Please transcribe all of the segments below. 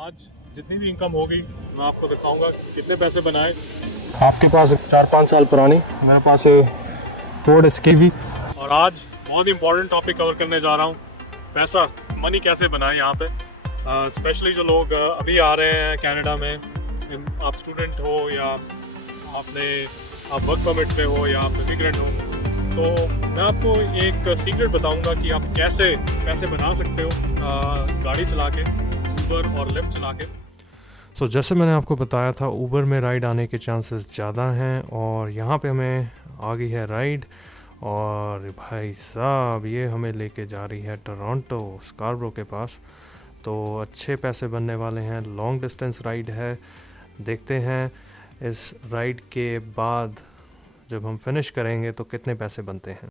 आज जितनी भी इनकम होगी मैं आपको दिखाऊंगा कितने पैसे बनाए। आपके पास 4-5 साल पुरानी, मेरे पास फोर्ड एस्केवी। और आज बहुत इंपॉर्टेंट टॉपिक कवर करने जा रहा हूँ, पैसा मनी कैसे बनाए यहाँ पे। स्पेशली जो लोग अभी आ रहे हैं कनाडा में, आप स्टूडेंट हो या आप वर्क परमिट पे हो या आप इमिग्रेंट हो, तो मैं आपको एक सीक्रेट बताऊंगा कि आप कैसे पैसे बना सकते हो गाड़ी चला के, ऊबर और लिफ्ट चला के। जैसे मैंने आपको बताया था, ऊबर में राइड आने के चांसेस ज़्यादा हैं और यहाँ पे हमें आ गई है राइड। और भाई साहब, ये हमें लेके जा रही है टोरंटो स्कारब्रो के पास। तो अच्छे पैसे बनने वाले हैं, लॉन्ग डिस्टेंस राइड है। देखते हैं इस राइड के बाद जब हम फिनिश करेंगे तो कितने पैसे बनते हैं।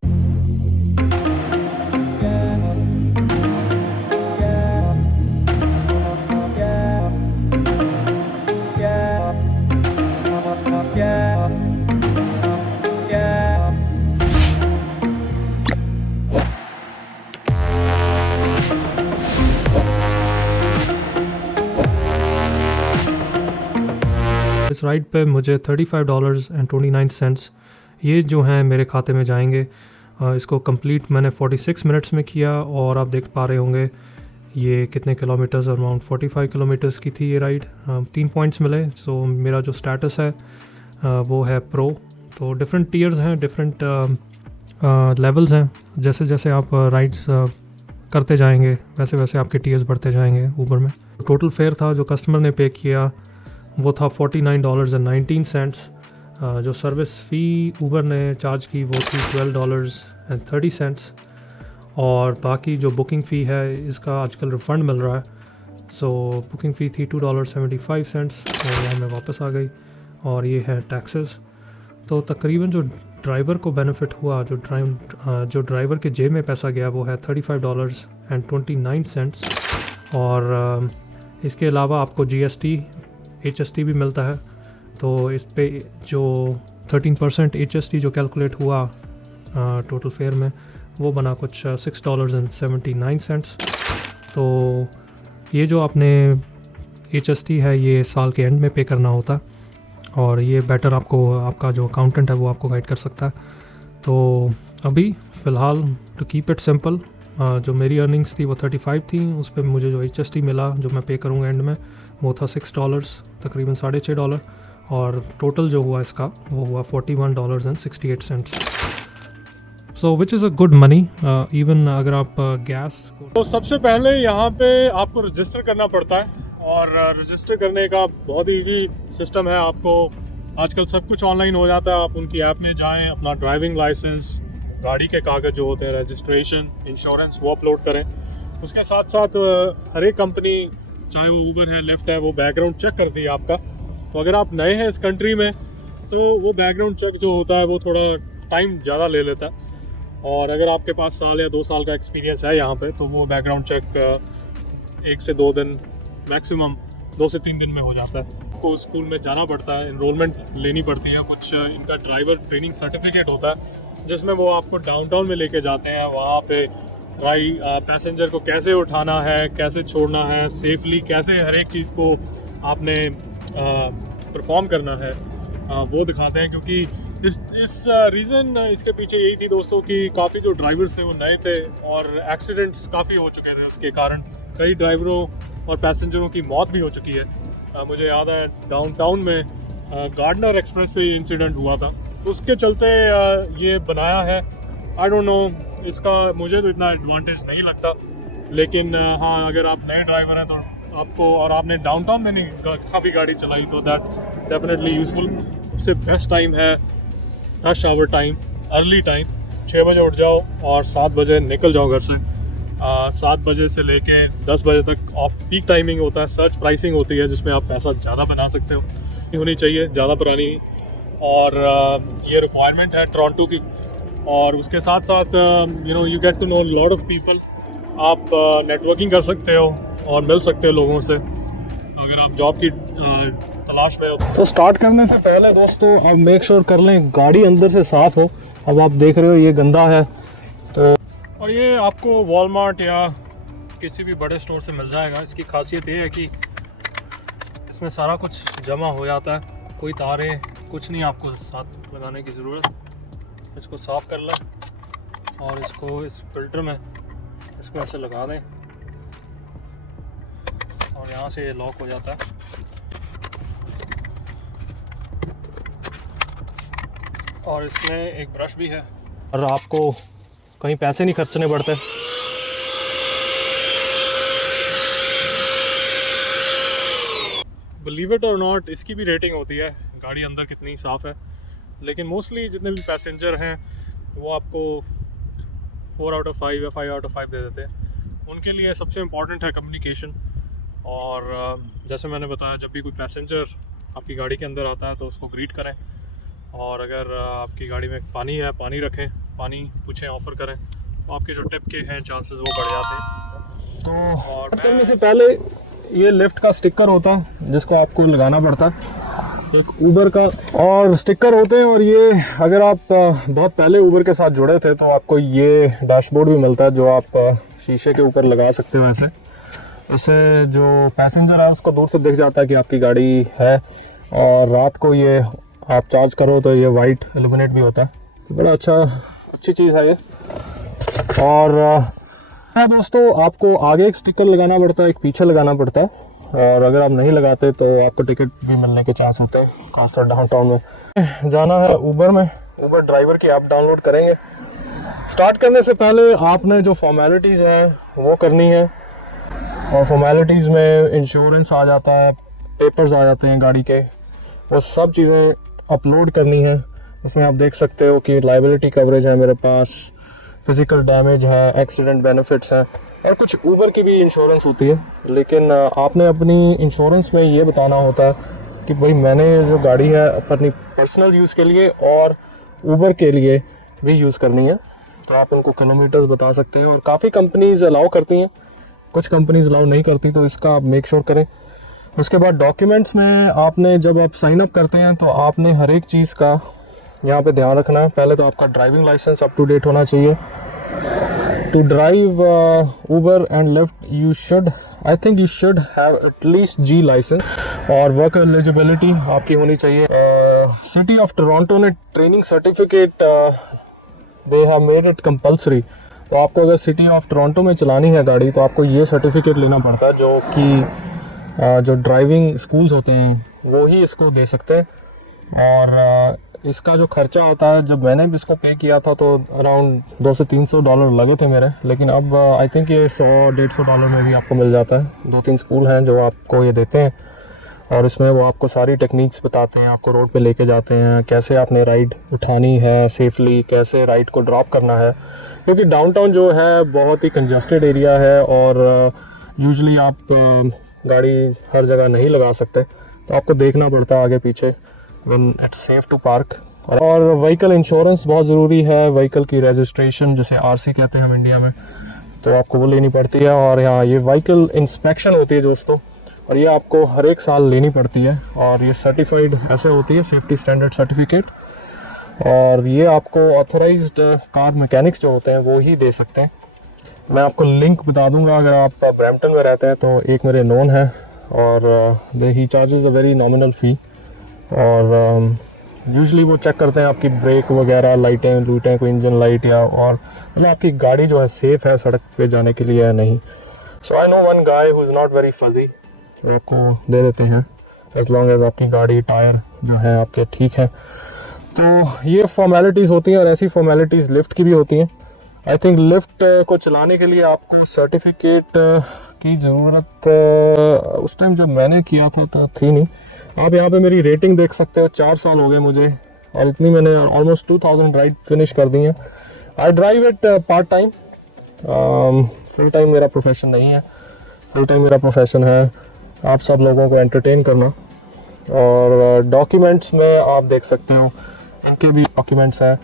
इस राइड पे मुझे $35.29 ये जो हैं मेरे खाते में जाएंगे। इसको कंप्लीट मैंने 46 मिनट्स में किया और आप देख पा रहे होंगे ये कितने किलोमीटर्स, अराउंड 45 किलोमीटर्स की थी ये राइड। 3 पॉइंट्स मिले। सो मेरा जो स्टेटस है वो है प्रो। तो डिफरेंट टीयर्स हैं, डिफरेंट लेवल्स हैं। जैसे जैसे आप राइड्स करते जाएंगे वैसे वैसे आपके टीयर्स बढ़ते जाएंगे ऊबर में। टोटल फेयर था जो कस्टमर ने पे किया वो था $49.19। जो सर्विस फ़ी ऊबर ने चार्ज की वो थी $12.30। और बाकी जो बुकिंग फ़ी है इसका आजकल रिफ़ंड मिल रहा है। सो बुकिंग फ़ी थी $2.75 और वो हमें वापस आ गई। और ये है टैक्सेस। तो तकरीबन जो ड्राइवर को बेनिफिट हुआ, जो ड्राइवर के जेब में पैसा गया वो है $35.29। और इसके अलावा आपको GST HST भी मिलता है। तो इस पे जो 13% HST जो कैलकुलेट हुआ टोटल फेयर में वो बना कुछ $6.79। तो ये जो आपने HST है ये साल के एंड में पे करना होता है और ये बेटर आपका जो अकाउंटेंट है वो आपको गाइड कर सकता है। तो अभी फ़िलहाल टू कीप इट सिंपल, जो मेरी अर्निंग्स थी वो 35 थी। उस पर मुझे जो HST मिला जो मैं पे करूँगा एंड में वो था $6, तकरीबन $6.5। और टोटल जो हुआ इसका वो हुआ $41.68। So which is a good money even अगर आप गैस को। तो सबसे पहले यहाँ पे आपको रजिस्टर करना पड़ता है और रजिस्टर करने का बहुत इजी सिस्टम है। आपको आजकल सब कुछ ऑनलाइन हो जाता है। आप उनकी ऐप में जाएं, अपना ड्राइविंग लाइसेंस, गाड़ी के कागज़ जो होते हैं, रजिस्ट्रेशन, इंश्योरेंस, वो अपलोड करें। उसके साथ साथ हर एक कंपनी, चाहे वो ऊबर है, लिफ्ट है, वो बैकग्राउंड चेक करती है आपका। तो अगर आप नए हैं इस कंट्री में तो वो बैकग्राउंड चेक जो होता है वो थोड़ा टाइम ज़्यादा ले लेता है। और अगर आपके पास साल या 2 साल का एक्सपीरियंस है यहाँ पे तो वो बैकग्राउंड चेक 1 से 2 दिन, मैक्सिमम 2 से 3 दिन में हो जाता है। आपको स्कूल में जाना पड़ता है, एनरोलमेंट लेनी पड़ती है, कुछ इनका ड्राइवर ट्रेनिंग सर्टिफिकेट होता है जिसमें वो आपको डाउनटाउन में लेके जाते हैं। वहाँ पे पैसेंजर को कैसे उठाना है, कैसे छोड़ना है, सेफली कैसे हर एक चीज़ को आपने परफॉर्म करना है, वो दिखाते हैं। क्योंकि इस रीज़न इसके पीछे यही थी दोस्तों कि काफ़ी जो ड्राइवर्स थे वो नए थे और एक्सीडेंट्स काफ़ी हो चुके थे। उसके कारण कई ड्राइवरों और पैसेंजरों की मौत भी हो चुकी है। मुझे याद है डाउनटाउन में गार्डनर एक्सप्रेस पे इंसिडेंट हुआ था। उसके चलते ये बनाया है। आई डोंट नो, इसका मुझे तो इतना एडवांटेज नहीं लगता, लेकिन हाँ, अगर आप नए ड्राइवर हैं तो आपको, और आपने डाउनटाउन में नहीं काफ़ी गाड़ी चलाई तो दैट्स डेफिनेटली यूज़फुल। सबसे बेस्ट टाइम है rush hour time, early time. 6 बजे उठ जाओ और 7 बजे निकल जाओ घर से। 7 बजे से लेके 10 बजे तक ऑफ पीक टाइमिंग होता है। सर्च प्राइसिंग होती है जिसमें आप पैसा ज़्यादा बना सकते हो। ये होनी चाहिए ज़्यादा पुरानी, और ये रिक्वायरमेंट है टोरंटो की। और उसके साथ साथ you get to know lot of people. आप नेटवर्किंग कर सकते हो और मिल सकते हो लोगों से अगर आप जॉब की तलाश में हो। तो स्टार्ट करने से पहले दोस्तों आप मेक श्योर कर लें गाड़ी अंदर से साफ़ हो। अब आप देख रहे हो ये गंदा है। तो और ये आपको वॉलमार्ट या किसी भी बड़े स्टोर से मिल जाएगा। इसकी खासियत ये है कि इसमें सारा कुछ जमा हो जाता है, कोई तारें कुछ नहीं आपको साथ लगाने की ज़रूरत। इसको साफ़ कर लें और इसको इस फिल्टर में इसको ऐसे लगा दें और यहाँ से ये लॉक हो जाता है। और इसमें एक ब्रश भी है और आपको कहीं पैसे नहीं खर्चने पड़ते। बिलीव इट और नॉट, इसकी भी रेटिंग होती है गाड़ी अंदर कितनी साफ़ है, लेकिन मोस्टली जितने भी पैसेंजर हैं वो आपको 4 आउट ऑफ 5 या 5 आउट ऑफ 5 दे देते हैं। उनके लिए सबसे इम्पॉर्टेंट है कम्युनिकेशन। और जैसे मैंने बताया, जब भी कोई पैसेंजर आपकी गाड़ी के अंदर आता है तो उसको ग्रीट करें, और अगर आपकी गाड़ी में पानी है, पानी रखें, पानी पूछें, ऑफ़र करें, तो आपके जो टिप के हैं चांसेस वो बढ़ जाते हैं। तो और करने से पहले ये लिफ्ट का स्टिकर होता है जिसको आपको लगाना पड़ता है, एक ऊबर का और स्टिकर होते हैं। और ये अगर आप बहुत पहले ऊबर के साथ जुड़े थे तो आपको ये डैशबोर्ड भी मिलता है जो आप शीशे के ऊपर लगा सकते हो। ऐसे इससे जो पैसेंजर है उसको दूर से दिख जाता है कि आपकी गाड़ी है, और रात को ये आप चार्ज करो तो ये वाइट इल्यूमिनेट भी होता है। बड़ा अच्छी चीज़ है ये। और दोस्तों, आपको आगे एक स्टिकर लगाना पड़ता है, एक पीछे लगाना पड़ता है, और अगर आप नहीं लगाते तो आपको टिकट भी मिलने के चांस होते हैं। खासतौर डाउनटाउन में जाना है ऊबर में, ऊबर ड्राइवर की ऐप डाउनलोड करेंगे। स्टार्ट करने से पहले आपने जो फॉर्मेलिटीज़ हैं वो करनी है, और फॉर्मेलिटीज़ में इंश्योरेंस आ जाता है, पेपर्स आ जाते हैं गाड़ी के, वो सब चीज़ें अपलोड करनी है। उसमें आप देख सकते हो कि लायबिलिटी कवरेज है मेरे पास, फिज़िकल डैमेज है, एक्सीडेंट बेनिफिट्स हैं, और कुछ ऊबर की भी इंश्योरेंस होती है। लेकिन आपने अपनी इंश्योरेंस में ये बताना होता है कि भाई मैंने जो गाड़ी है अपनी पर्सनल यूज़ के लिए और ऊबर के लिए भी यूज़ करनी है, तो आप उनको किलोमीटर्स बता सकते हो। और काफ़ी कंपनीज़ अलाउ करती हैं, कुछ कंपनीज़ अलाउ नहीं करती, तो इसका आप मेक श्योर करें। उसके बाद डॉक्यूमेंट्स में आपने जब आप साइन अप करते हैं तो आपने हर एक चीज़ का यहाँ पे ध्यान रखना है। पहले तो आपका driving licence up to date होना चाहिए। To drive Uber and Lyft you should, I think you should have at least G licence, और वर्क एलिजिबिलिटी आपकी होनी चाहिए। सिटी ऑफ टोरंटो ने training certificate they have made it compulsory, तो आपको अगर सिटी ऑफ टोरंटो में चलानी है गाड़ी तो आपको ये सर्टिफिकेट लेना पड़ता है, जो कि जो ड्राइविंग स्कूल्स होते हैं वो ही इसको दे सकते हैं। और इसका जो खर्चा आता है, जब मैंने भी इसको पे किया था तो अराउंड $200 से $300 लगे थे मेरे, लेकिन अब आई थिंक ये $100-150 में भी आपको मिल जाता है। 2-3 स्कूल हैं जो आपको ये देते हैं, और इसमें वो आपको सारी टेक्निक्स बताते हैं, आपको रोड पे लेके जाते हैं, कैसे आपने राइड उठानी है सेफली, कैसे राइड को ड्रॉप करना है, क्योंकि डाउनटाउन जो है बहुत ही कंजस्टेड एरिया है, और यूजुअली आप गाड़ी हर जगह नहीं लगा सकते, तो आपको देखना पड़ता है आगे पीछे when it's safe to park. और व्हीकल इंश्योरेंस बहुत ज़रूरी है, व्हीकल की रजिस्ट्रेशन जिसे आरसी कहते हैं हम इंडिया में, तो आपको वो लेनी पड़ती है। और यहाँ ये व्हीकल इंस्पेक्शन होती है दोस्तों, और ये आपको हर एक साल लेनी पड़ती है, और ये सर्टिफाइड ऐसे होती है, सेफ्टी स्टैंडर्ड सर्टिफिकेट, और ये आपको ऑथराइज्ड कार मैकेनिक्स जो होते हैं वो ही दे सकते हैं। मैं आपको लिंक बता दूंगा, अगर आप ब्रैम्पटन में रहते हैं तो एक मेरे नोन है, और ही charges a very nominal fee, और यूजुअली वो चेक करते हैं आपकी ब्रेक वगैरह, लाइटें लूटें, कोई इंजन लाइट, या और मतलब आपकी गाड़ी जो है सेफ़ है सड़क पे जाने के लिए या नहीं। So I know one guy who is not very fuzzy, वो आपको दे देते हैं एज लॉन्ग एज आपकी गाड़ी टायर जो है आपके ठीक है। तो ये फॉर्मेलिटीज़ होती हैं, और ऐसी फॉर्मेलिटीज़ लिफ्ट की भी होती हैं। आई थिंक लिफ्ट को चलाने के लिए आपको सर्टिफिकेट की ज़रूरत उस टाइम जब मैंने किया था तो थी नहीं। आप यहाँ पे मेरी रेटिंग देख सकते हो, 4 साल हो गए मुझे, और इतनी मैंने ऑलमोस्ट 2000 राइड फिनिश कर दी हैं। I drive it part time, full time मेरा प्रोफेशन नहीं है। फुल टाइम मेरा प्रोफेशन है आप सब लोगों को एंटरटेन करना। और डॉक्यूमेंट्स में आप देख सकते हो, इनके भी डॉक्यूमेंट्स हैं।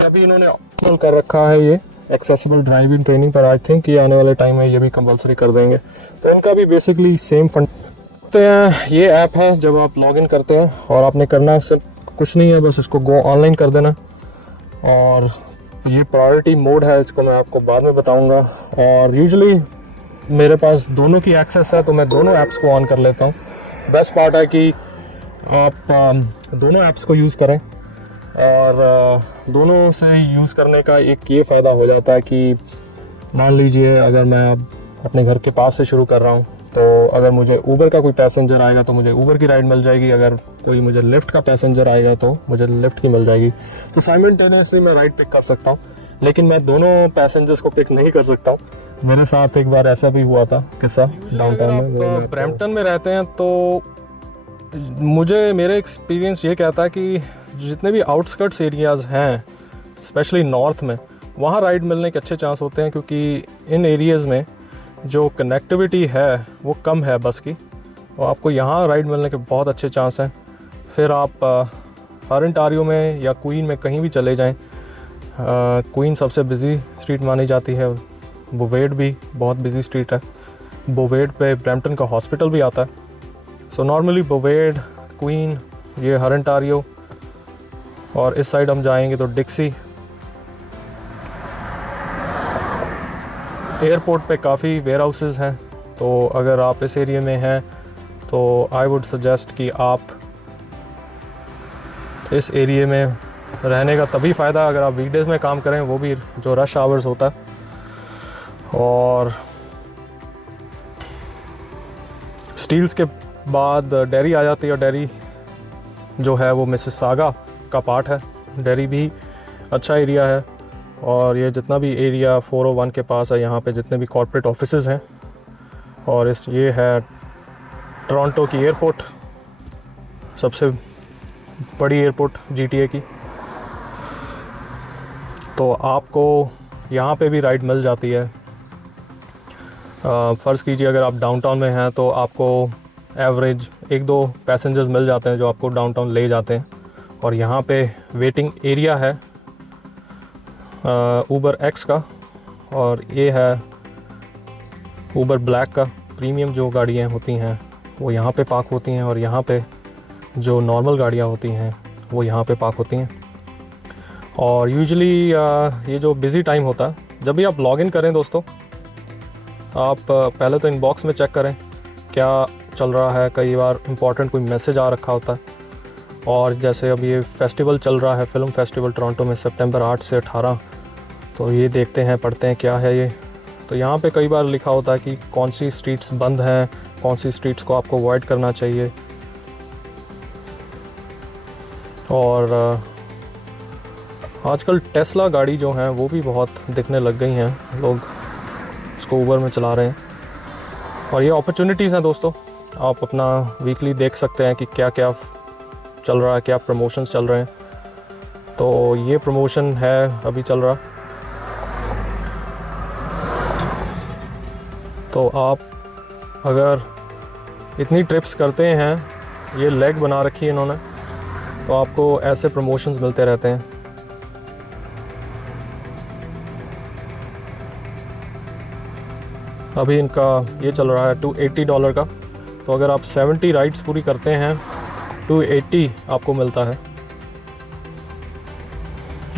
अभी इन्होंने ऑप्शनल कर रखा है ये एक्सेसिबल ड्राइविंग ट्रेनिंग, पर आई थिंक ये आने वाले टाइम में ये भी कंपलसरी कर देंगे, तो इनका भी बेसिकली सेम फंड हैं। ये ऐप है, जब आप लॉगिन करते हैं और आपने करना है सिर्फ कुछ नहीं है, बस इसको गो ऑनलाइन कर देना, और ये प्रायोरिटी मोड है, इसको मैं आपको बाद में बताऊंगा। और यूजुअली मेरे पास दोनों की एक्सेस है, तो मैं दोनों ऐप्स को ऑन कर लेता हूँ, बेस्ट पार्ट है कि आप दोनों ऐप्स को यूज़ करें, और दोनों से यूज़ करने का एक ये फ़ायदा हो जाता है कि मान लीजिए अगर मैं अब अपने घर के पास से शुरू कर रहा हूँ, तो अगर मुझे ऊबर का कोई पैसेंजर आएगा तो मुझे ऊबर की राइड मिल जाएगी, अगर कोई मुझे लिफ्ट का पैसेंजर आएगा तो मुझे लिफ्ट की मिल जाएगी। तो साइमल्टेनियसली मैं राइड पिक कर सकता हूँ, लेकिन मैं दोनों पैसेंजर्स को पिक नहीं कर सकता हूँ। मेरे साथ एक बार ऐसा भी हुआ था किस्सा डाउनटाउन में। ब्रैम्पटन में रहते हैं तो मुझे मेरे एक्सपीरियंस ये कहता है कि जितने भी आउटस्कर्ट्स एरियाज़ हैं, स्पेशली नॉर्थ में, वहाँ राइड मिलने के अच्छे चांस होते हैं, क्योंकि इन एरियाज़ में जो कनेक्टिविटी है वो कम है बस की, और आपको यहाँ राइड मिलने के बहुत अच्छे चांस हैं। फिर आप हर ओंटारियो में या क्वीन में कहीं भी चले जाएं, क्वीन सबसे बिज़ी स्ट्रीट मानी जाती है, बोवेड भी बहुत बिज़ी स्ट्रीट है। बोवेड पे ब्रैम्पटन का हॉस्पिटल भी आता है। सो नॉर्मली बोवेड, क्वीन, ये हर ओंटारियो, और इस साइड हम जाएंगे तो डिक्सी। एयरपोर्ट पे काफ़ी वेयर हाउसेस हैं, तो अगर आप इस एरिया में हैं तो आई वुड सजेस्ट कि आप इस एरिया में रहने का तभी फ़ायदा अगर आप वीकडेज़ में काम करें, वो भी जो रश आवर्स होता है। और स्टील्स के बाद डेरी आ जाती है, डेरी जो है वो मिसिसागा का पार्ट है। डेरी भी अच्छा एरिया है, और ये जितना भी एरिया 401 के पास है, यहाँ पे जितने भी कॉर्पोरेट ऑफिसेज़ हैं, और ये है टोरंटो की एयरपोर्ट, सबसे बड़ी एयरपोर्ट GTA की। तो आपको यहाँ पे भी राइड मिल जाती है। फ़र्ज़ कीजिए अगर आप डाउनटाउन में हैं तो आपको एवरेज 1-2 पैसेंजर्स मिल जाते हैं जो आपको डाउनटाउन ले जाते हैं, और यहाँ पे वेटिंग एरिया है ऊबर एक्स का, और ये है ऊबर ब्लैक का। प्रीमियम जो गाड़ियाँ होती हैं वो यहाँ पे पार्क होती हैं, और यहाँ पे जो नॉर्मल गाड़ियाँ होती हैं वो यहाँ पे पार्क होती हैं। और यूजुअली ये जो बिज़ी टाइम होता है, जब भी आप लॉगिन करें दोस्तों, आप पहले तो इनबॉक्स में चेक करें क्या चल रहा है। कई बार इंपॉर्टेंट कोई मैसेज आ रखा होता है, और जैसे अब ये फेस्टिवल चल रहा है, फ़िल्म फेस्टिवल टोरंटो में सितंबर 8 से 18, तो ये देखते हैं, पढ़ते हैं क्या है ये। तो यहाँ पे कई बार लिखा होता है कि कौन सी स्ट्रीट्स बंद हैं, कौन सी स्ट्रीट्स को आपको अवॉइड करना चाहिए। और आजकल टेस्ला गाड़ी जो हैं वो भी बहुत दिखने लग गई हैं, लोग उसको ऊबर में चला रहे हैं, और ये अपॉर्चुनिटीज़ हैं दोस्तों। आप अपना वीकली देख सकते हैं कि क्या क्या चल रहा है, क्या प्रमोशंस चल रहे हैं। तो ये प्रमोशन है अभी चल रहा, तो आप अगर इतनी ट्रिप्स करते हैं, ये लेग बना रखी है इन्होंने, तो आपको ऐसे प्रमोशंस मिलते रहते हैं। अभी इनका ये चल रहा है $280 का, तो अगर आप 70 राइड्स पूरी करते हैं 280 आपको मिलता है,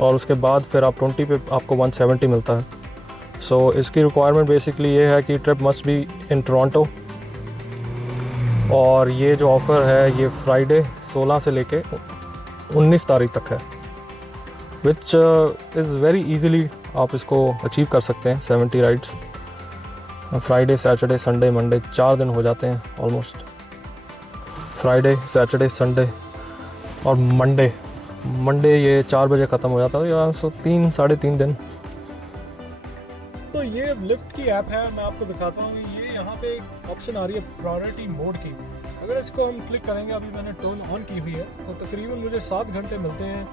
और उसके बाद फिर आप 20 पे आपको 170 मिलता है। सो इसकी रिक्वायरमेंट बेसिकली ये है कि trip must be in Toronto, और ये जो ऑफ़र है ये फ्राइडे 16 से लेके 19 तारीख तक है, विच इज़ वेरी ईज़िली आप इसको अचीव कर सकते हैं। 70 rides Friday, Saturday, Sunday, Monday, 4 दिन हो जाते हैं ऑलमोस्ट। फ्राइडे, सैटरडे, संडे और मंडे ये 4 बजे ख़त्म हो जाता है, या सो 3-3.5 दिन। तो ये लिफ्ट की ऐप है, मैं आपको दिखाता हूँ। ये यहाँ पे एक ऑप्शन आ रही है प्रायोरिटी मोड की, अगर इसको हम क्लिक करेंगे, अभी मैंने टर्न ऑन की हुई है, तो तकरीबन मुझे 7 घंटे मिलते हैं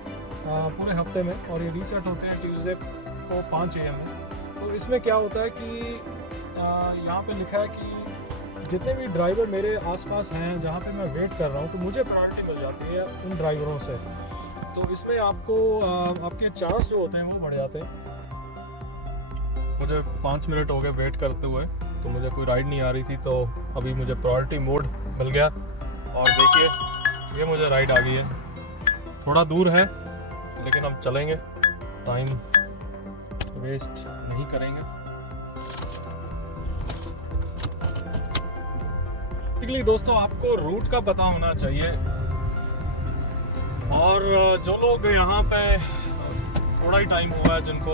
पूरे हफ्ते में, और ये रीसेट होते हैं ट्यूसडे को 5 AM में। तो इसमें क्या होता है कि यहाँ पे लिखा है कि जितने भी ड्राइवर मेरे आसपास हैं जहाँ पे मैं वेट कर रहा हूँ, तो मुझे प्रायोरिटी मिल जाती है उन ड्राइवरों से। तो इसमें आपको आपके चांस जो होते हैं वो बढ़ जाते हैं। मुझे 5 मिनट हो गए वेट करते हुए, तो मुझे कोई राइड नहीं आ रही थी, तो अभी मुझे प्रायोरिटी मोड मिल गया, और देखिए ये मुझे राइड आ गई है। थोड़ा दूर है लेकिन हम चलेंगे, टाइम वेस्ट नहीं करेंगे। बेसिकली दोस्तों आपको रूट का पता होना चाहिए, और जो लोग यहाँ पे थोड़ा ही टाइम हुआ है जिनको,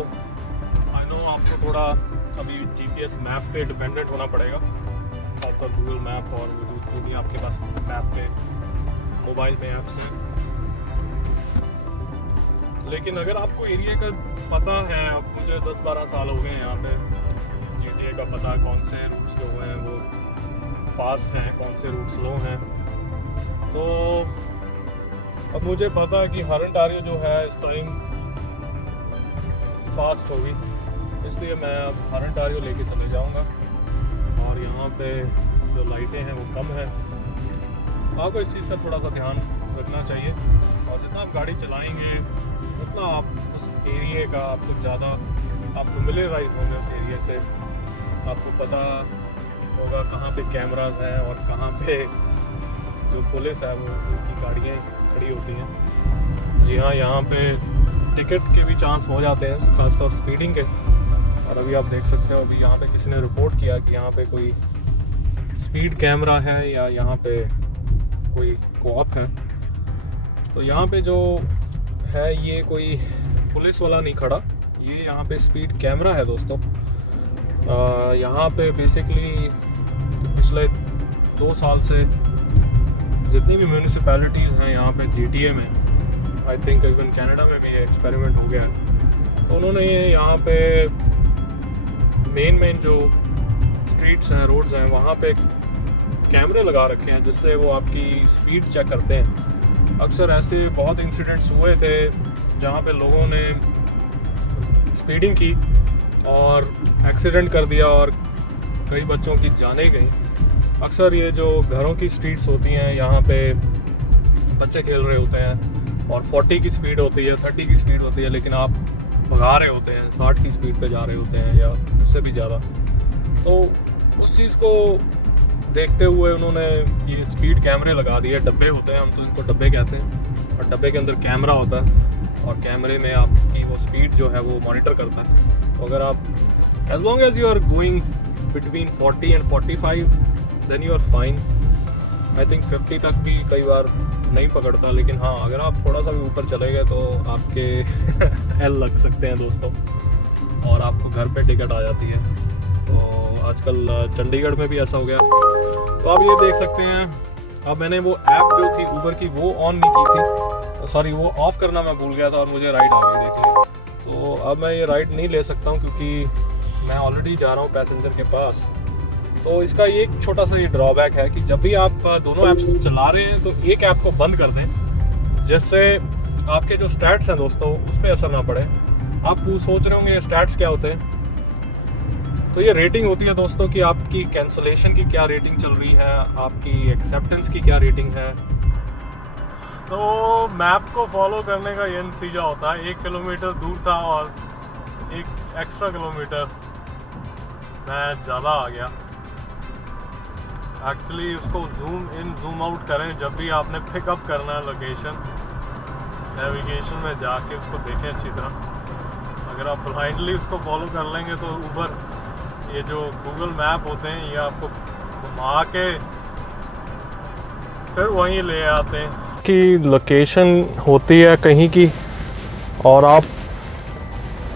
आई नो आपको थोड़ा अभी जीपीएस मैप पे डिपेंडेंट होना पड़ेगा, खासकर गूगल मैप और जो भी आपके पास मैप पे मोबाइल में ऐप्स हैं। लेकिन अगर आपको एरिया का पता है, अब मुझे 10-12 साल हो गए हैं यहाँ पे, जीटीए का पता है कौन से रूट्स जो हैं वो फास्ट हैं, कौन से रूट स्लो हैं। तो अब मुझे पता है कि हरंटारियो जो है इस टाइम फास्ट होगी, इसलिए मैं अब हरंटारियो लेके चले जाऊंगा। और यहाँ पे जो लाइटें हैं वो कम है, आपको इस चीज़ का थोड़ा सा ध्यान रखना चाहिए। और जितना आप गाड़ी चलाएंगे उतना आप उस एरिया का आपको ज़्यादा आप फेमिलियराइज होंगे उस एरिया से, आपको पता होगा कहाँ पे कैमरास हैं और कहाँ पे जो पुलिस है वो उनकी गाड़ियाँ खड़ी होती हैं। जी हाँ, यहाँ पे टिकट के भी चांस हो जाते हैं, खासतौर स्पीडिंग के। और अभी आप देख सकते हो, अभी यहाँ पे किसी ने रिपोर्ट किया कि यहाँ पे कोई स्पीड कैमरा है या यहाँ पे कोई कोऑप है। तो यहाँ पे जो है ये कोई पुलिस वाला नहीं खड़ा, ये यहाँ पे स्पीड कैमरा है दोस्तों। यहाँ पे बेसिकली पिछले 2 साल से जितनी भी म्यूनिसिपैलिटीज़ हैं यहाँ पे जीटीए में, आई थिंक इवन कनाडा में भी ये एक्सपेरिमेंट हो गया है, तो उन्होंने यहाँ पे मेन जो स्ट्रीट्स हैं, रोड्स हैं, वहाँ पे कैमरे लगा रखे हैं जिससे वो आपकी स्पीड चेक करते हैं। अक्सर ऐसे बहुत इंसिडेंट्स हुए थे जहाँ पे लोगों ने स्पीडिंग की और एक्सीडेंट कर दिया और कई बच्चों की जानें गई। अक्सर ये जो घरों की स्ट्रीट्स होती हैं, यहाँ पे बच्चे खेल रहे होते हैं और 40 की स्पीड होती है, 30 की स्पीड होती है, लेकिन आप भगा रहे होते हैं, 60 की स्पीड पे जा रहे होते हैं या उससे भी ज़्यादा। तो उस चीज़ को देखते हुए उन्होंने ये स्पीड कैमरे लगा दिए। डब्बे होते हैं, हम तो इनको डब्बे कहते हैं, और डब्बे के अंदर कैमरा होता है और कैमरे में आपकी वो स्पीड जो है वो मॉनिटर करता है। तो अगर आप as long as you are going between 40 and 45 then you are fine. I think 50 तक भी कई बार नहीं पकड़ता, लेकिन हाँ अगर आप थोड़ा सा भी ऊपर चले गए तो आपके एल लग सकते हैं दोस्तों, और आपको घर पे टिकट आ जाती है। तो आजकल चंडीगढ़ में भी ऐसा हो गया। तो आप ये देख सकते हैं, अब मैंने वो ऐप जो थी ऊबर की वो ऑन नहीं की थी, सॉरी वो ऑफ़ करना मैं भूल गया था और मुझे राइड आ गई, देखिए। तो अब मैं ये राइड नहीं ले सकता हूँ क्योंकि मैं ऑलरेडी जा रहा हूँ पैसेंजर के पास। तो इसका ये एक छोटा सा ये ड्रॉबैक है कि जब भी आप दोनों ऐप्स को चला रहे हैं तो एक ऐप को बंद कर दें, जिससे आपके जो स्टैट्स हैं दोस्तों उस पर असर ना पड़े। आप सोच रहे होंगे ये स्टैट्स क्या होते हैं? तो ये रेटिंग होती है दोस्तों कि आपकी कैंसलेशन की क्या रेटिंग चल रही है, आपकी एक्सेप्टेंस की क्या रेटिंग है। तो मैप को फॉलो करने का ये नतीजा होता है, 1 किलोमीटर दूर था और 1 एक्स्ट्रा किलोमीटर मैं ज़्यादा आ गया। एक्चुअली उसको जूम इन जूम आउट करें जब भी आपने पिकअप करना है लोकेशन, नेविगेशन में जाके उसको देखें अच्छी तरह। अगर आप ब्लाइंडली उसको फॉलो कर लेंगे तो ऊबर ये जो गूगल मैप होते हैं ये आपको घुमा के फिर वहीं ले आते हैं कि लोकेशन होती है कहीं की, और आप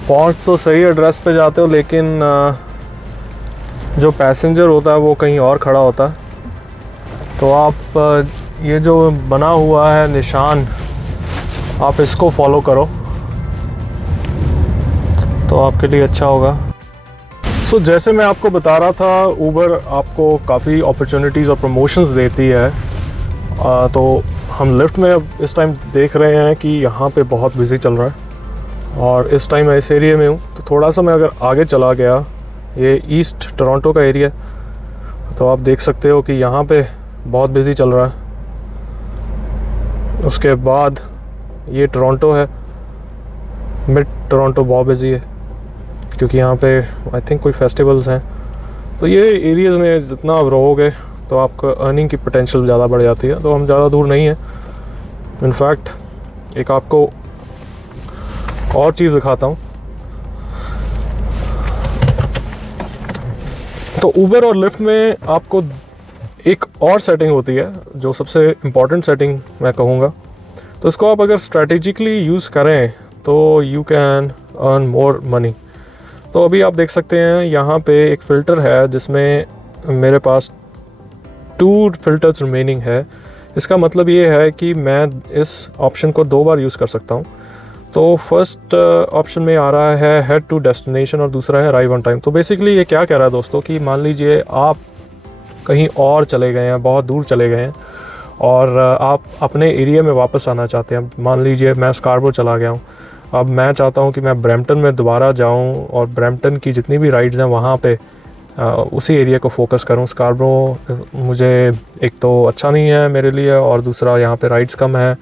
पहुंच तो सही एड्रेस पे जाते हो, लेकिन जो पैसेंजर होता है वो कहीं और खड़ा होता है। तो आप ये जो बना हुआ है निशान, आप इसको फॉलो करो तो आपके लिए अच्छा होगा। सो जैसे मैं आपको बता रहा था, ऊबर आपको काफ़ी अपॉर्चुनिटीज़ और प्रमोशंस देती है। तो हम लिफ्ट में अब इस टाइम देख रहे हैं कि यहाँ पे बहुत बिज़ी चल रहा है, और इस टाइम मैं इस एरिया में हूँ। तो थोड़ा सा मैं अगर आगे चला गया, ये ईस्ट टोरंटो का एरिया, तो आप देख सकते हो कि यहाँ पे बहुत बिज़ी चल रहा है। उसके बाद ये टोरंटो है, मिड टोरंटो बहुत बिज़ी है क्योंकि यहाँ पे आई थिंक कोई फेस्टिवल्स हैं। तो ये एरियाज़ में जितना आप रहोगे तो आपका अर्निंग की पोटेंशियल ज़्यादा बढ़ जाती है। तो हम ज़्यादा दूर नहीं है। इनफैक्ट एक आपको और चीज़ दिखाता हूँ। तो ऊबर और लिफ्ट में आपको एक और सेटिंग होती है जो सबसे इम्पॉर्टेंट सेटिंग मैं कहूँगा, तो इसको आप अगर स्ट्रैटेजिकली यूज़ करें तो you can earn more money. तो अभी आप देख सकते हैं यहाँ पे एक फ़िल्टर है जिसमें मेरे पास 2 फ़िल्टर्स रिमेनिंग है। इसका मतलब ये है कि मैं इस ऑप्शन को 2 बार यूज़ कर सकता हूँ। तो फर्स्ट ऑप्शन में आ रहा है हेड टू डेस्टिनेशन और दूसरा है अराइव ऑन टाइम। तो बेसिकली ये क्या कह रहा है दोस्तों कि मान लीजिए आप कहीं और चले गए हैं, बहुत दूर चले गए हैं और आप अपने एरिया में वापस आना चाहते हैं। मान लीजिए मैं स्कारबरो चला गया हूँ, अब मैं चाहता हूँ कि मैं ब्रैम्पटन में दोबारा जाऊँ और ब्रैम्पटन की जितनी भी राइड्स हैं वहाँ पे उसी एरिया को फोकस करूँ। स्कारबरो मुझे एक तो अच्छा नहीं है मेरे लिए और दूसरा यहाँ पे राइड्स कम है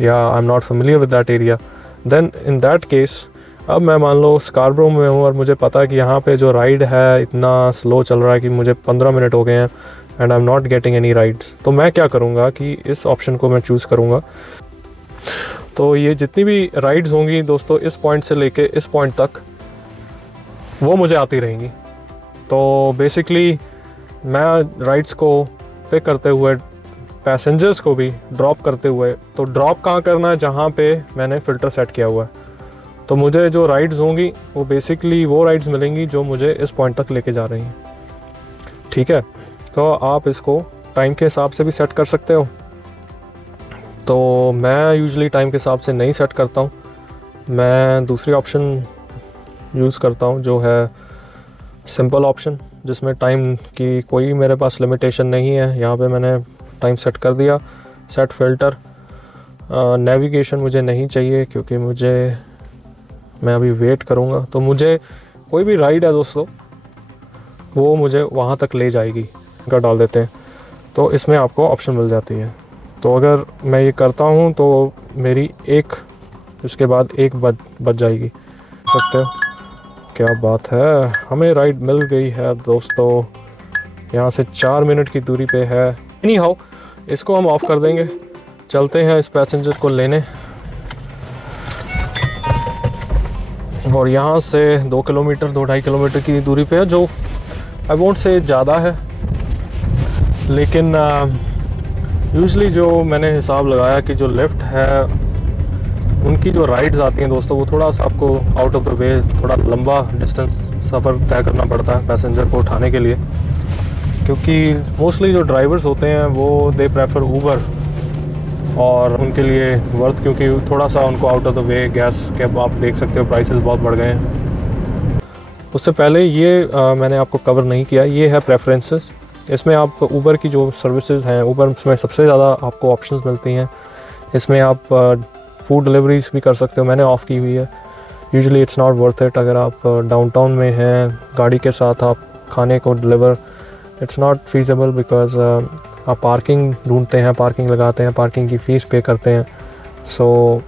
या I am not familiar with that area. Then in that case अब मैं मान लो स्कारबरो में हूँ और मुझे पता है कि यहाँ पे जो राइड है इतना स्लो चल रहा है कि मुझे 15 मिनट हो गए हैं and I am not getting any rides. तो मैं क्या करूँगा कि इस ऑप्शन को मैं चूज़ करूँगा। तो ये जितनी भी राइड्स होंगी दोस्तों इस पॉइंट से लेके इस पॉइंट तक वो मुझे आती रहेंगी। तो बेसिकली मैं राइड्स को पिक करते हुए पैसेंजर्स को भी ड्रॉप करते हुए, तो ड्रॉप कहाँ करना है जहाँ पे मैंने फ़िल्टर सेट किया हुआ है। तो मुझे जो राइड्स होंगी वो बेसिकली वो राइड्स मिलेंगी जो मुझे इस पॉइंट तक लेके जा रही हैं। ठीक है, तो आप इसको टाइम के हिसाब से भी सेट कर सकते हो। तो मैं यूजुअली टाइम के हिसाब से नहीं सेट करता हूँ, मैं दूसरी ऑप्शन यूज़ करता हूँ जो है सिंपल ऑप्शन, जिसमें टाइम की कोई मेरे पास लिमिटेशन नहीं है। यहाँ पे मैंने टाइम सेट कर दिया, सेट फ़िल्टर। नेविगेशन मुझे नहीं चाहिए क्योंकि मैं अभी वेट करूँगा। तो मुझे कोई भी राइड है दोस्तों वो मुझे वहाँ तक ले जाएगी का डाल देते हैं, तो इसमें आपको ऑप्शन मिल जाती है। तो अगर मैं ये करता हूँ तो मेरी एक इसके बाद एक बच जाएगी। सकते हो क्या बात है, हमें राइड मिल गई है दोस्तों, यहाँ से 4 मिनट की दूरी पे है। एनी हाउ इसको हम ऑफ़ कर देंगे, चलते हैं इस पैसेंजर को लेने। और यहाँ से 2 किलोमीटर 2-2.5 किलोमीटर की दूरी पे है, जो आई वोंट से ज़्यादा है, लेकिन यूजुअली जो मैंने हिसाब लगाया कि जो लिफ्ट है उनकी जो राइड्स आती हैं दोस्तों वो थोड़ा सा आपको आउट ऑफ द वे, थोड़ा लंबा डिस्टेंस सफ़र तय करना पड़ता है पैसेंजर को उठाने के लिए, क्योंकि मोस्टली जो ड्राइवर्स होते हैं वो दे प्रेफर ऊबर, और उनके लिए वर्थ, क्योंकि थोड़ा सा उनको out of the way gas के आप देख सकते हो प्राइसेस बहुत बढ़ गए हैं। उससे पहले ये मैंने आपको कवर नहीं किया, ये है प्रेफरेंसेस। इसमें आप ऊबर की जो सर्विसेज हैं, ऊबर में सबसे ज़्यादा आपको ऑप्शंस मिलती हैं। इसमें आप फूड डिलीवरीज भी कर सकते हो, मैंने ऑफ़ की हुई है। Usually it's not worth it. अगर आप डाउनटाउन में हैं गाड़ी के साथ आप खाने को deliver, it's not feasible because आप पार्किंग ढूंढते हैं, पार्किंग लगाते हैं, पार्किंग की फ़ीस पे करते हैं, सो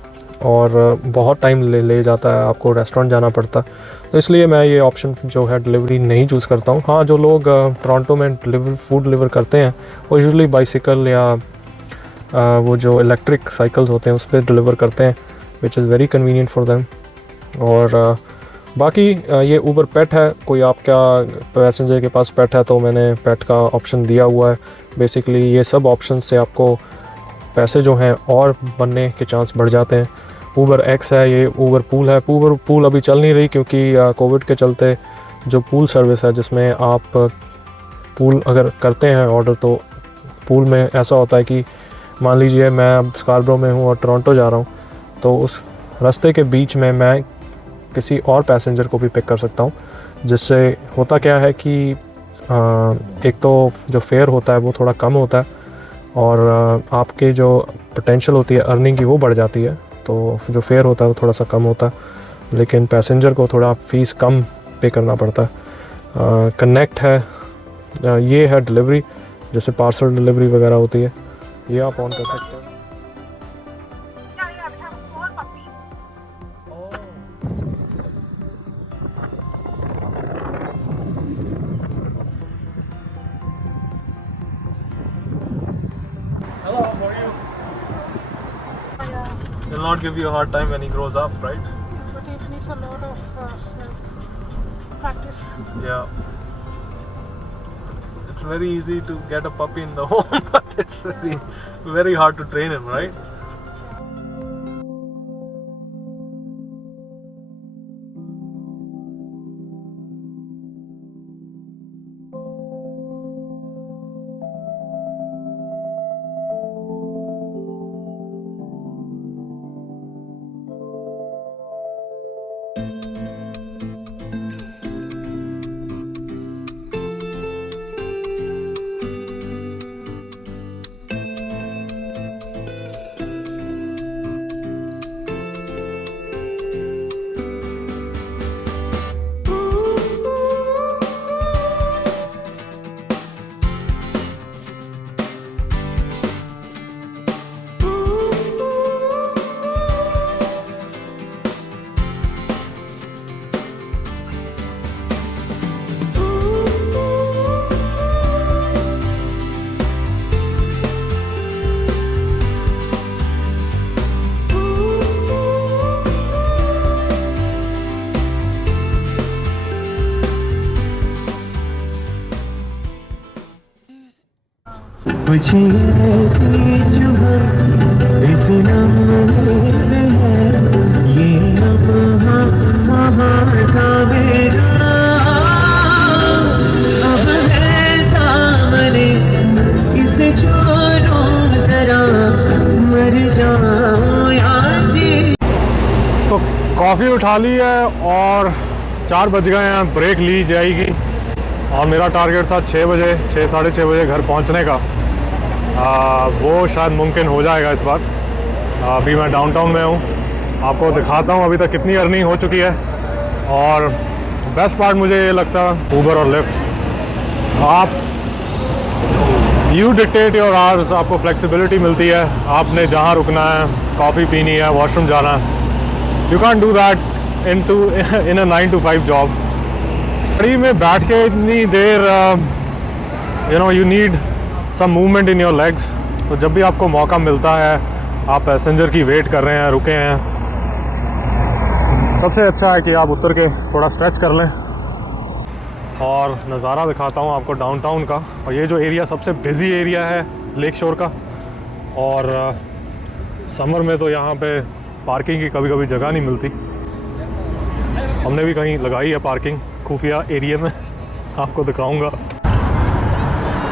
और बहुत टाइम ले जाता है, आपको रेस्टोरेंट जाना पड़ता है। तो इसलिए मैं ये ऑप्शन जो है डिलीवरी नहीं चूज़ करता हूँ। हाँ, जो लोग टोरंटो में फूड डिलीवर करते हैं वो यूजुअली बाइसिकल या वो जो इलेक्ट्रिक साइकिल्स होते हैं उस पर डिलीवर करते हैं, which is very convenient for them. और बाकी ये ऊबर पेट है, कोई आपका पैसेंजर के पास पेट है तो मैंने पेट का ऑप्शन दिया हुआ है। बेसिकली ये सब ऑप्शन से आपको पैसे जो हैं और बनने के चांस बढ़ जाते हैं। ऊबर एक्स है, ये ऊबर पूल है। ऊबर पूल अभी चल नहीं रही क्योंकि कोविड के चलते जो पूल सर्विस है, जिसमें आप पूल अगर करते हैं ऑर्डर, तो पूल में ऐसा होता है कि मान लीजिए मैं अब स्कारबरो में हूँ और टोरंटो जा रहा हूँ, तो उस रास्ते के बीच में मैं किसी और पैसेंजर को भी पिक कर सकता हूँ, जिससे होता क्या है कि एक तो जो फेयर होता है वो थोड़ा कम होता है और आपके जो पोटेंशियल होती है अर्निंग की वो बढ़ जाती है। तो जो फेयर होता है वो थोड़ा सा कम होता है, लेकिन पैसेंजर को थोड़ा फ़ीस कम पे करना पड़ता है। कनेक्ट है, ये है डिलीवरी, जैसे पार्सल डिलीवरी वगैरह होती है, ये आप ऑन कर सकते हैं। Hello, how are you? He'll not give you a hard time when he grows up, right? But it needs a lot of practice. Yeah. it's very easy to get a puppy in the home, but it's very hard to train him, right? मुझे ऐसी चुभन इस लम्हे पे है, ये लम्हा कहाँ था मेरा, अब है सामने, इसे छोड़ो जरा, मर जाओ या जी। तो कॉफ़ी उठा ली है और 4 बज गए हैं, ब्रेक ली जाएगी और मेरा टारगेट था 6 बजे 6 साढ़े 6 बजे घर पहुंचने का। वो शायद मुमकिन हो जाएगा इस बार। अभी मैं डाउनटाउन में हूँ, आपको दिखाता हूँ अभी तक कितनी अर्निंग हो चुकी है। और बेस्ट पार्ट मुझे ये लगता है ऊबर और लिफ्ट, आप यू डिक्टेट योर आवर्स, आपको फ्लेक्सिबिलिटी मिलती है, आपने जहाँ रुकना है, कॉफ़ी पीनी है, वॉशरूम जाना है, you can do that in a 9 to 5 job. गाड़ी में बैठ के इतनी देर you know you need some movement in your legs. तो जब भी आपको मौका मिलता है, आप पैसेंजर की वेट कर रहे हैं, रुके हैं, सबसे अच्छा है कि आप उतर के थोड़ा स्ट्रेच कर लें। और नज़ारा दिखाता हूँ आपको डाउनटाउन का। और ये जो एरिया सबसे बिज़ी एरिया है लेक शोर का, और समर में तो यहाँ पे पार्किंग की कभी कभी जगह नहीं मिलती। हमने भी कहीं लगाई है पार्किंग खुफिया एरिया में, आपको दिखाऊंगा।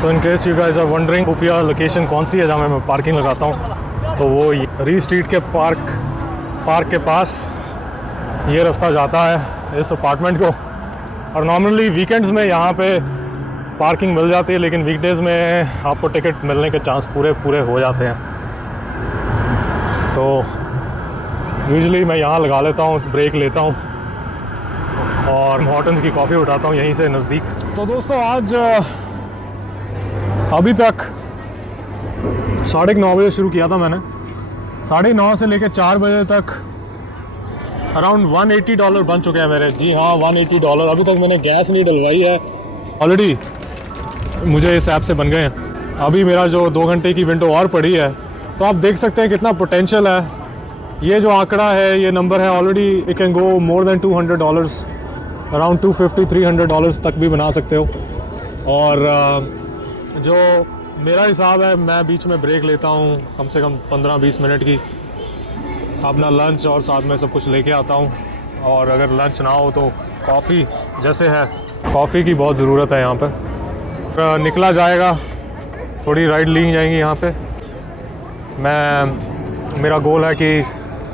तो in case you guys are wondering खुफिया लोकेशन कौन सी है जहाँ मैं पार्किंग लगाता हूँ, तो वो री स्ट्रीट के पार्क के पास ये रास्ता जाता है इस अपार्टमेंट को। और नॉर्मली वीकेंड्स में यहाँ पे पार्किंग मिल जाती है, लेकिन वीकडेज़ में आपको टिकट मिलने के चांस पूरे हो जाते हैं। तो यूजुअली मैं यहाँ लगा लेता हूँ, ब्रेक लेता हूँ और हॉटन्स की कॉफ़ी उठाता हूँ यहीं से नज़दीक। तो दोस्तों आज अभी तक 9:30 बजे शुरू किया था मैंने, 9:30 से लेकर 4 बजे तक अराउंड $180 बन चुके हैं मेरे। जी हाँ, $180। अभी तक मैंने गैस नहीं डलवाई है, ऑलरेडी मुझे इस ऐप से बन गए हैं। अभी मेरा जो 2 घंटे की विंडो और पड़ी है, तो आप देख सकते हैं कितना पोटेंशियल है। ये जो आंकड़ा है, ये नंबर है, already it can go more than $200, around $250-300 तक भी बना सकते हो। और जो मेरा हिसाब है, मैं बीच में ब्रेक लेता हूँ कम से कम 15-20 मिनट की, अपना लंच और साथ में सब कुछ लेके आता हूँ। और अगर लंच ना हो तो कॉफ़ी जैसे है, कॉफ़ी की बहुत ज़रूरत है यहाँ पे। निकला जाएगा, थोड़ी राइड ली जाएंगी यहाँ पे। मेरा गोल है कि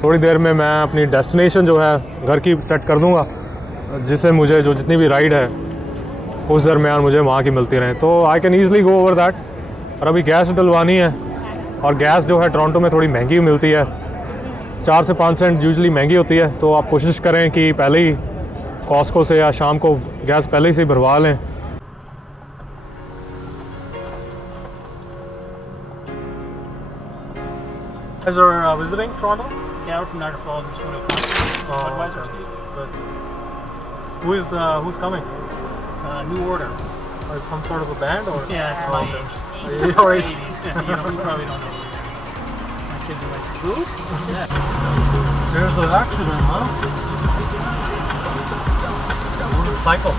थोड़ी देर में मैं अपनी डेस्टिनेशन जो है घर की सेट कर दूँगा, जिससे मुझे जो जितनी भी राइड है उस दरमियान मुझे वहाँ की मिलती रहे, तो I can easily go over that. और अभी गैस डलवानी है, और गैस जो है टोरंटो में थोड़ी महंगी मिलती है, 4 से 5 सेंट यूजुअली महंगी होती है। तो आप कोशिश करें कि पहले ही कॉस्को से या शाम को गैस पहले ही से भरवा लें। Guys are visiting Toronto? Yeah, we're from Niagara Falls. We're just going to Budweiser Street. Good. Who's coming? New Order. Or some sort of a band or? Yeah, it's my age. Your age. You know, you probably don't know. My kids are like, who? Yeah. There's the accident, huh? Cycle.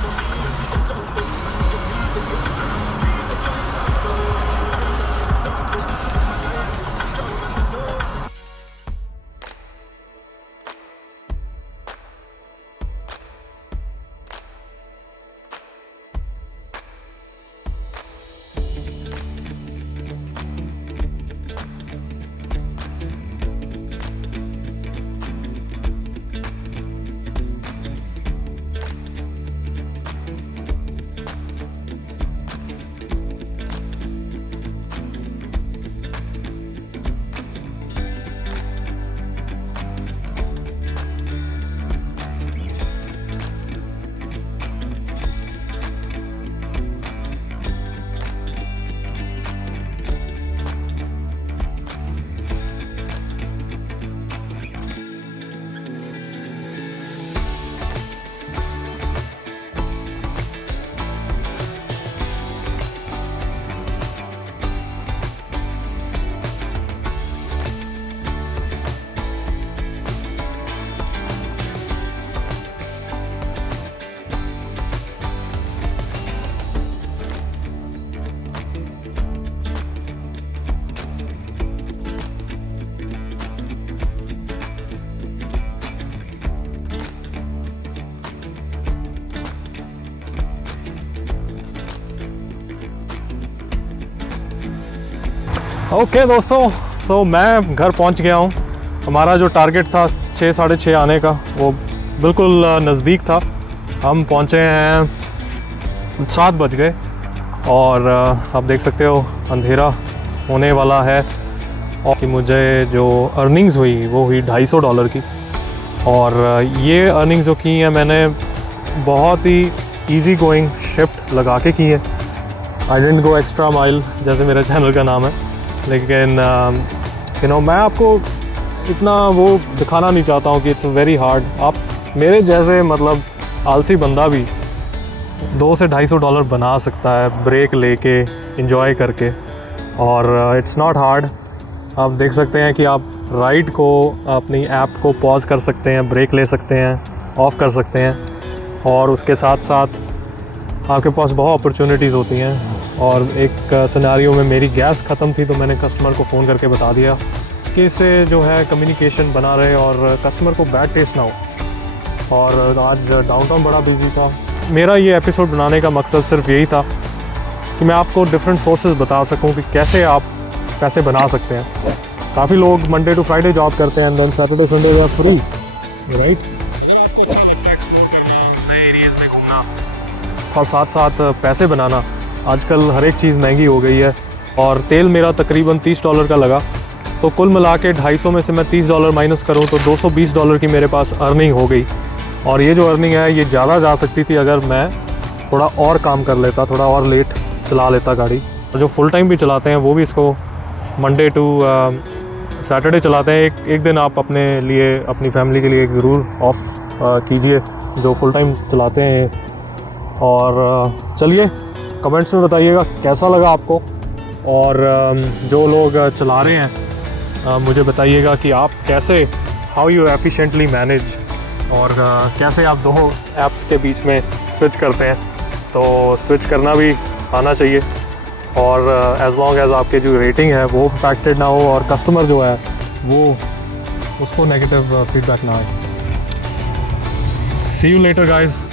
Okay दोस्तों, सो मैं घर पहुंच गया हूं। हमारा जो target था 6 साढ़े 6 आने का, वो बिल्कुल नज़दीक था। हम पहुंचे हैं 7 बज गए और आप देख सकते हो अंधेरा होने वाला है। और कि मुझे जो अर्निंग्स हुई वो हुई $250 की। और ये अर्निंग्स जो की हैं मैंने बहुत ही इजी गोइंग शिफ्ट लगा के की है। आई डेंट गो एक्स्ट्रा माइल, जैसे मेरे चैनल का नाम है। लेकिन यू नो मैं आपको इतना वो दिखाना नहीं चाहता हूँ कि इट्स वेरी हार्ड। आप मेरे जैसे मतलब आलसी बंदा भी $200 से $250 बना सकता है ब्रेक लेके, एंजॉय करके। और इट्स नॉट हार्ड। आप देख सकते हैं कि आप राइड को, अपनी ऐप को पॉज कर सकते हैं, ब्रेक ले सकते हैं, ऑफ़ कर सकते हैं। और उसके साथ साथ आपके पास बहुत अपॉर्चुनिटीज़ होती हैं। और एक सिनेरियो में मेरी गैस ख़त्म थी तो मैंने कस्टमर को फ़ोन करके बता दिया कि इससे जो है कम्युनिकेशन बना रहे और कस्टमर को बैड टेस्ट ना हो। और आज डाउनटाउन बड़ा बिजी था। मेरा ये एपिसोड बनाने का मकसद सिर्फ यही था कि मैं आपको डिफरेंट सोर्सेज बता सकूं कि कैसे आप पैसे बना सकते हैं। काफ़ी लोग मंडे टू फ्राइडे जॉब करते हैं, then Saturday Sunday are free, right. नए एरियाज़ में घूमना और साथ साथ पैसे बनाना। आजकल हर एक चीज़ महंगी हो गई है और तेल मेरा तकरीबन $30 का लगा। तो कुल मिला के 250 में से मैं $30 माइनस करूँ तो $220 की मेरे पास अर्निंग हो गई। और ये जो अर्निंग है ये ज़्यादा जा सकती थी अगर मैं थोड़ा और काम कर लेता, थोड़ा और लेट चला लेता गाड़ी। और जो फुल टाइम भी चलाते हैं वो भी इसको मंडे टू सैटरडे चलाते हैं। एक दिन आप अपने लिए, अपनी फैमिली के लिए एक ज़रूर ऑफ कीजिए जो फुल टाइम चलाते हैं। और चलिए कमेंट्स में बताइएगा कैसा लगा आपको। और जो लोग चला रहे हैं मुझे बताइएगा कि आप कैसे, हाउ यू एफिशिएंटली मैनेज, और कैसे आप दो ऐप्स के बीच में स्विच करते हैं। तो स्विच करना भी आना चाहिए। और एज़ लॉन्ग एज़ आपके जो रेटिंग है वो इम्पैक्टेड ना हो और कस्टमर जो है वो उसको नेगेटिव फीडबैक ना आए। सी यू लेटर गाइस।